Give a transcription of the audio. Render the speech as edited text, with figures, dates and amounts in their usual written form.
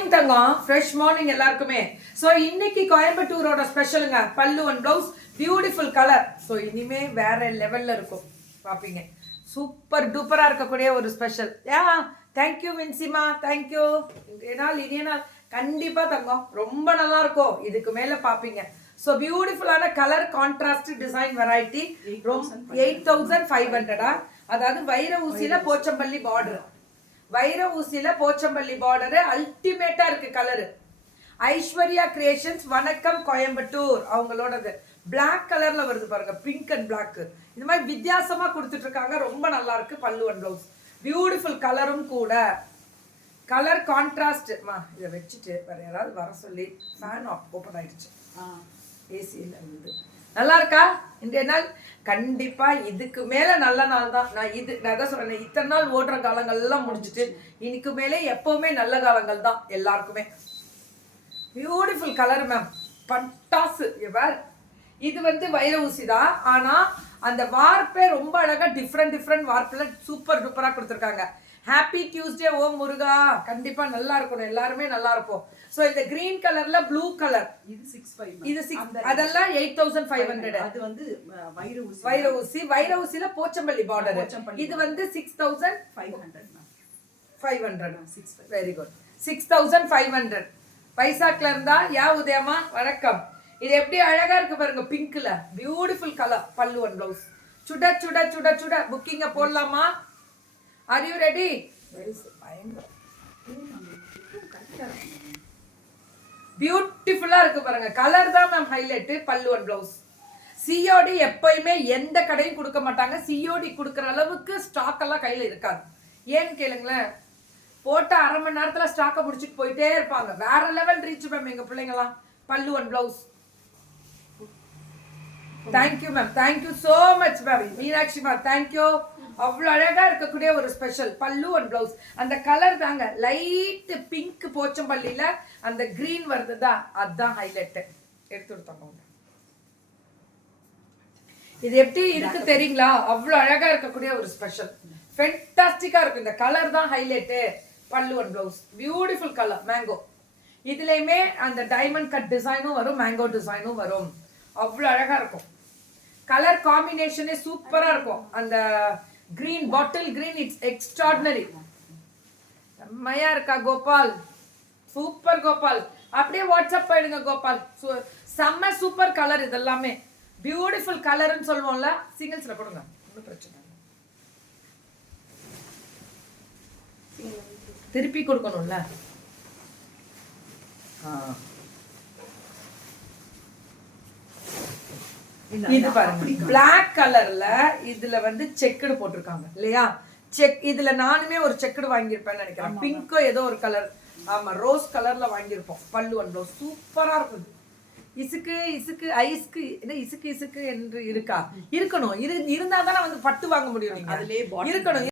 Morning தங்கம், fresh morning எல்லாருக்குமே. So இன்னைக்கு கோயம்புத்தூரோட ஸ்பெஷலுங்க பல்லு and blouse, beautiful colour. So இனிமே வேற லெவல்ல இருக்கும் பார்ப்பீங்க. சூப்பர் டூப்பரா இருக்கக்கூடிய ஒரு ஸ்பெஷல். Thank you வின்சிமா, thank you. இனிய நாள் கண்டிப்பா தங்கம், ரொம்ப நல்லா இருக்கும். இதுக்கு மேல பார்ப்பீங்க. ஸோ பியூட்டிஃபுல்லான கலர் கான்ட்ராஸ்ட் டிசைன் வெரைட்டி. 8500. அதாவது வைர ஊசியில போச்சம்பள்ளி பார்டர், வைர ஊசியில போச்சம்பள்ளி பார்டர் அல்டிமேட்டா இருக்கு கலரு. ஐஸ்வர்யா கிரியேஷன்ஸ், வணக்கம் கோயம்புத்தூர் அவங்களோடது. பிளாக் கலர்ல வருது பாருங்க, பிங்க் அண்ட் பிளாக். இந்த மாதிரி வித்தியாசமா கொடுத்துட்டு இருக்காங்க, ரொம்ப நல்லா இருக்கு. பல்லு அண்ட் ப்ளவுஸ் பியூட்டிஃபுல் கலரும் கூட. Colour contrast. இதை வச்சுட்டு வேற யாராவது வர சொல்லி ஃபேன் ஓப்பன் ஆயிடுச்சு, ஏசியில் வந்து. நல்லா இருக்கா இன்றைய நாள்? கண்டிப்பா இதுக்கு மேல நல்ல நாள் தான். நான் தான் சொல்றேன், இத்தனை நாள் ஓடுற காலங்கள் எல்லாம் முடிஞ்சிட்டு இன்னைக்கு மேலே எப்பவுமே நல்ல காலங்கள் தான் எல்லாருக்குமே. பியூட்டிஃபுல் கலர் மேம், பட்டாசு. இது வந்து வைர ஊசி தான், ஆனா அந்த வார்ப்பே ரொம்ப அழகா டிஃப்ரெண்ட் வார்ப்புல சூப்பர் டூப்பரா கொடுத்துருக்காங்க. ஹாப்பி டியூஸ்டே ஓ முருகா. கண்டிப்பா நல்லா இருக்கணும், எல்லாருமே நல்லா இருக்கும். சோ இந்த கிரீன் கலர்ல ப்ளூ கலர், இது 65, இது 6, அதெல்லாம் 8500. அது வந்து வைர ஊசி, வைர ஊசில போச்சம்பள்ளி பார்டர். இது வந்து 6500. Very good. 6500 பைசாக்ல இருந்தா. உதயமா வணக்கம். இது எப்படி அழகா இருக்கு பாருங்க, பிங்க்ல பியூட்டிஃபுல் கலர். பல்லு அண்ட் ப்ளவுஸ் சுட சுட சுட சுட. புக்கிங்க போடலாமா? Are you ready? பியூட்டிஃபுல்லா இருக்கு பாருங்க, கலர் தான் மேம் ஹைலைட். பல்லு அண்ட் ப்ளவுஸ். சிஓடி எப்பயுமே எந்த கடையும் கொடுக்க மாட்டாங்க. சிஓடி கொடுக்குற அளவுக்கு ஸ்டாக் எல்லாம் கையில இருக்காது. ஏன்னு கேளுங்களேன், போட்ட அரை மணி நேரத்துல ஸ்டாக்கை முடிச்சுட்டு போயிட்டே இருப்பாங்க. வேற லெவல் ரீச் மேம் எங்க பிள்ளைங்களாம். பல்லு and blouse. Thank you ma'am, thank you so much ma'am. Meenakshi ma'am thank you. அவ்வளோ அழகா இருக்கக்கூடிய ஒரு ஸ்பெஷல் பல்லு அண்ட் ப்ளவுஸ். அந்த கலர் தாங்க, லைட் பிங்க் போச்சம்பள்ளியில அந்த கிரீன் வருதுதான், அதுதான் ஹைலைட். எடுத்து கொடுத்தாங்க. இது எப்படி இருக்கு தெரியுங்களா? அவ்வளோ அழகா இருக்கக்கூடிய ஒரு ஸ்பெஷல், ஃபென்டாஸ்டிக்கா இருக்கு. இந்த கலர் தான் ஹைலைட். பல்லு and blouse beautiful colour mango. இதுலயுமே அந்த டைமண்ட் கட் டிசைனும் வரும், மேங்கோ டிசைனும் வரும். அவ்வளோ அழகா இருக்கும். கலர் காம்பினேஷனே சூப்பரா இருக்கும். அந்த green, bottle green, it's extraordinary. செம்மையா இருக்கா கோபால்? சூப்பர் கோபால். அப்படியே வாட்ஸ்அப் போயிடுங்க கோபால். செம்ம சூப்பர் கலர். இதெல்லாமே பியூட்டிஃபுல் கலர்னு சொல்லுவோம்ல, சிங்கிள்ஸ்ல கொடுங்க, ஒன்றும் பிரச்சனை இல்லை. திருப்பி கொடுக்கணும்ல. இது பாருங்க, பிளாக் கலர்ல இதுல வந்து செக்குடு போட்டிருக்காங்க இல்லையா? செக். இதுல நானுமே ஒரு செக்குடு வாங்கியிருப்பேன்னு நினைக்கிறேன். பிங்கோ ஏதோ ஒரு கலர், ஆமா ரோஸ் கலர்ல வாங்கியிருப்போம். பல்லு அண்ட் ப்ளவுஸ் சூப்பரா இருக்குது. இசுக்கு இசுக்கு ஐஸ்க்கு என்ன இசுக்கு இசுக்கு என்று இருக்கா? இருக்கணும். இருந்தா தானே வந்து பட்டு வாங்க முடியும். நீங்க இருக்கணும்.